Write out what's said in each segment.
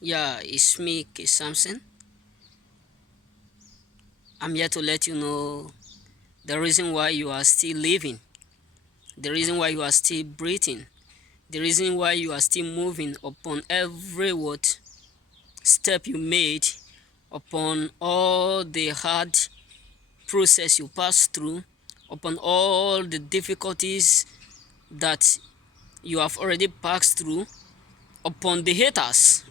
Yeah, it's me, K. Samson. I'm here to let you know the reason why you are still living, the reason why you are still breathing, the reason why you are still moving upon every what step you made, upon all the hard process you passed through, upon all the difficulties that you have already passed through, upon the haters,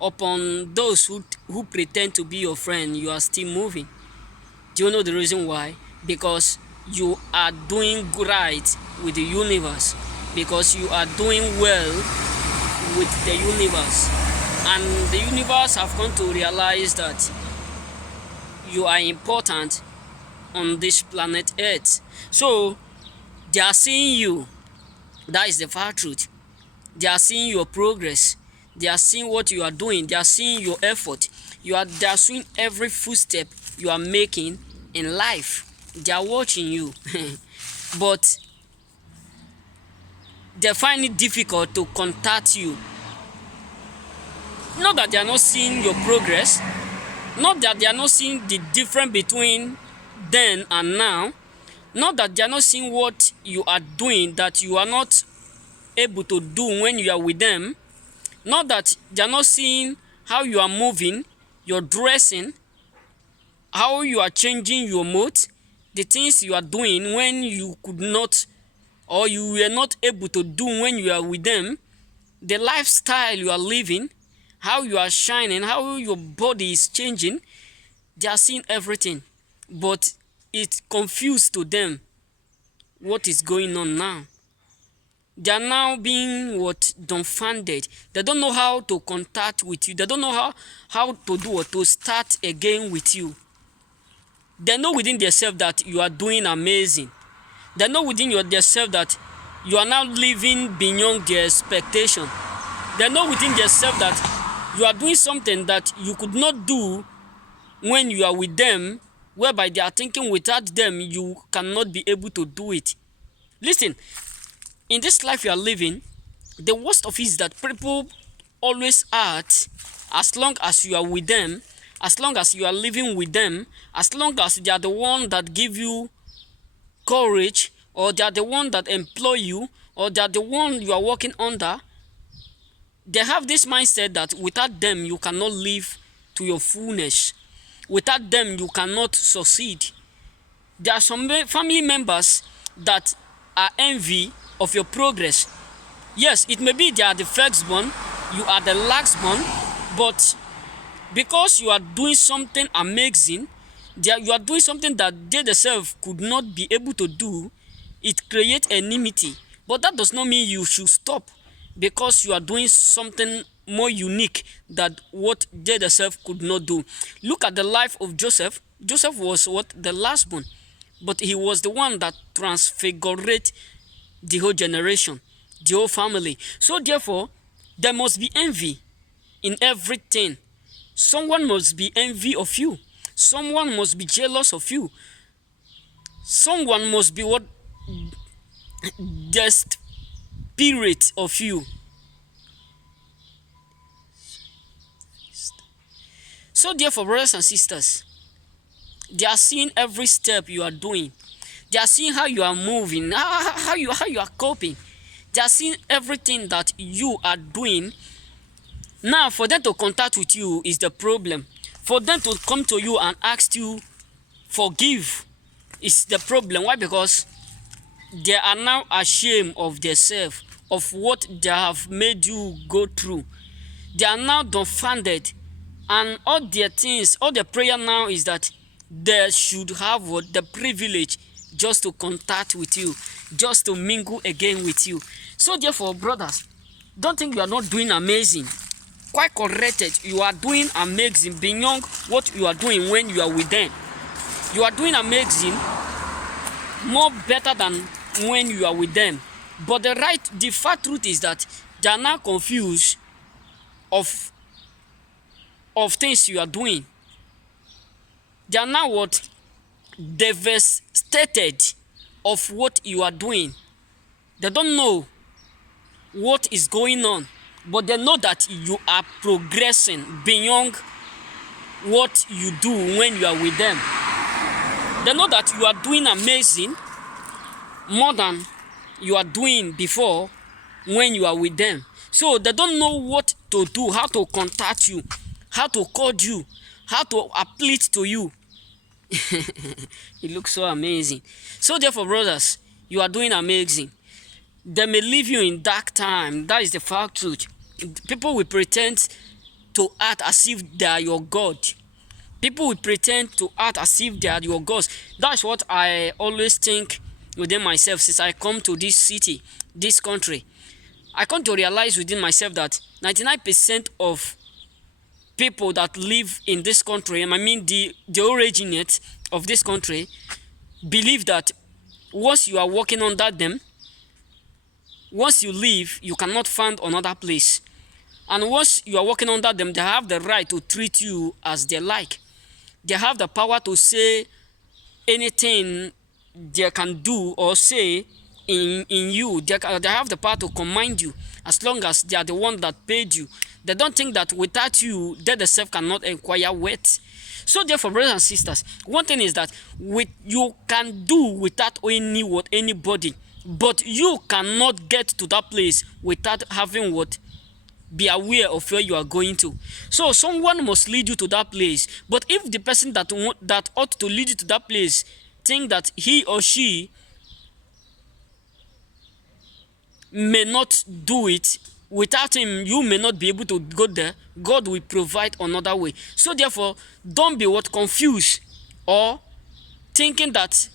upon those who pretend to be your friend, you are still moving. Do you know the reason why? Because you are doing right with the universe, because you are doing well with the universe, and the universe have come to realize that you are important on this planet Earth. So they are seeing you. That is the far truth. They are seeing your progress. They are seeing what you are doing. They are seeing your effort. They are seeing every footstep you are making in life. They are watching you. But they find it difficult to contact you. Not that they are not seeing your progress, not that they are not seeing the difference between then and now, not that they are not seeing what you are doing that you are not able to do when you are with them, not that they are not seeing how you are moving, your dressing, how you are changing your mood, the things you are doing when you could not or you were not able to do when you are with them, the lifestyle you are living, how you are shining, how your body is changing. They are seeing everything, but it's confused to them what is going on now. They are now being what dumbfounded. They don't know how to contact with you. They don't know how to do or to start again with you. They know within themselves that you are doing amazing. They know within themselves that you are now living beyond their expectation. They know within themselves that you are doing something that you could not do when you are with them, whereby they are thinking without them you cannot be able to do it. Listen, in this life you are living, the worst of it is that people always act as long as you are with them, as long as you are living with them, as long as they are the one that give you courage, or they are the one that employ you, or they are the one you are working under. They have this mindset that without them you cannot live to your fullness. Without them you cannot succeed. There are some family members that are envy of your progress. Yes, it may be they are the firstborn, you are the lastborn, but because you are doing something amazing, you are doing something that they themselves could not be able to do, it creates enmity. But that does not mean you should stop because you are doing something more unique than what they themselves could not do. Look at the life of Joseph. Joseph was what? The lastborn. But he was the one that transfigured the whole generation, the whole family. So therefore, there must be envy in everything. Someone must be envy of you. Someone must be jealous of you. Someone must be what? The spirit of you. So therefore, brothers and sisters, they are seeing every step you are doing. They are seeing how you are moving, how you are coping. They are seeing everything that you are doing. Now, for them to contact with you is the problem. For them to come to you and ask you forgive is the problem. Why? Because they are now ashamed of themselves, of what they have made you go through. They are now dumbfounded, and all their things, all their prayer now is that they should have what? The privilege just to contact with you, just to mingle again with you. So therefore, brothers, don't think you are not doing amazing. Quite corrected, you are doing amazing beyond what you are doing when you are with them. You are doing amazing, more better than when you are with them. But the fact truth is that they are now confused of things you are doing. They are now what? Devastated of what you are doing. They don't know what is going on. but they know that you are progressing beyond what you do when you are with them. They know that you are doing amazing more than you are doing before when you are with them. So they don't know what to do, how to contact you, how to call you, how to appeal to you. It looks so amazing. So therefore, brothers, you are doing amazing. They may leave you in dark time. That is the fact truth. People will pretend to act as if they are your God. People will pretend to act as if they are your gods. That's what I always think within myself since I come to this city, this country. I come to realize within myself that 99% of people that live in this country, I mean the originates of this country, believe that once you are working under them, once you leave, you cannot find another place. And once you are working under them, they have the right to treat you as they like. They have the power to say anything they can do or say in you. They have the power to command you as long as they are the one that paid you. They don't think that without you, they themselves cannot acquire wealth. So therefore, brothers and sisters, one thing is that you can do without anybody, but you cannot get to that place without having what? Be aware of where you are going to. So someone must lead you to that place. But if the person that ought to lead you to that place think that he or she may not do it, without him you may not be able to go there, God will provide another way. So therefore, don't be confused or thinking that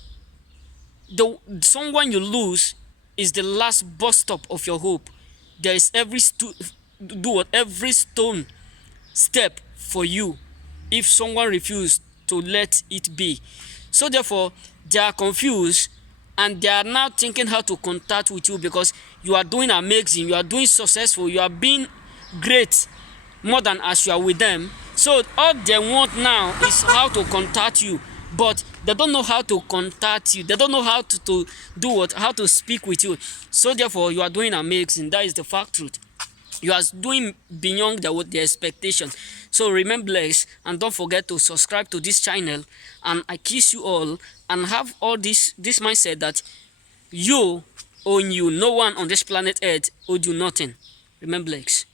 someone you lose is the last bus stop of your hope. There is every stone step for you if someone refuses to let it be. So therefore, they are confused and they are now thinking how to contact with you because you are doing amazing, you are doing successful, you are being great more than as you are with them. So all they want now is how to contact you, but they don't know how to contact you. They don't know how to do what, how to speak with you. So therefore, you are doing amazing. That is the fact truth. You are doing beyond the expectation. So remember blessed and don't forget to subscribe to this channel, and I kiss you all and have all this mindset that you own you. No one on this planet earth owed you nothing. Remember blessed.